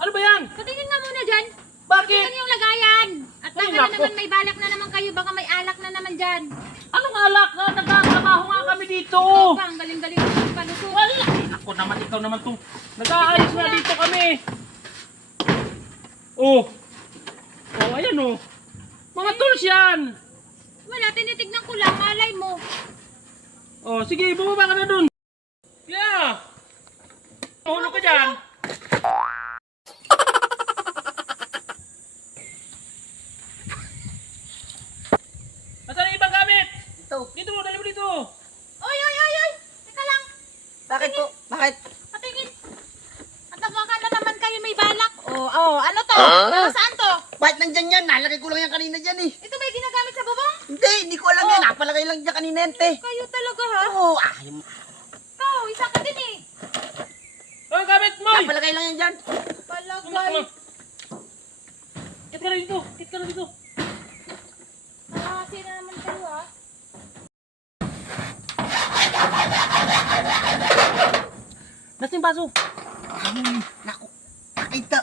Ano ba yan? Patingin nga muna dyan. Bakit? Patingin yung lagayan. At Ay, baka na nako. naman may balak na naman kayo. Baka may alak na naman dyan. Anong alak nga? Nagkatrabaho nga kami dito. Oo ba, ang galing-galing ng palusot. Wala. Ako naman, ikaw naman itong nag-aayos na dito kami. Oh. Oh, ayan oh. Mga tools yan. Wala, tinitignan ko lang. Malay mo. Oh, sige, bumaba ka na dun. Yeah. Mahulog ka dyan. Nasaan ang ibang gamit? Ito. Dito, dali mo dito. Oy, oy, oy, oy. Teka lang. Bakit po? Bakit? Patingin. At baka na naman kayo may balak. Oh, ano to? Para saan to? Bakit nandyan yan? Nalagay ko lang yan kanina dyan eh. Ito ba yung ginagamit sa bubong? Hindi ko alam yan. Napalagay lang dyan kanina yan, te. Kayo talaga ha? Oo, Ikaw, isa ka din eh. Ang gamit mo. napalagay lang yan dyan. Palagay. Kit ka na dito. Kit ka na dito. Nakakasi na naman kayo ha. Nasaan yung baso? Naku, nakita.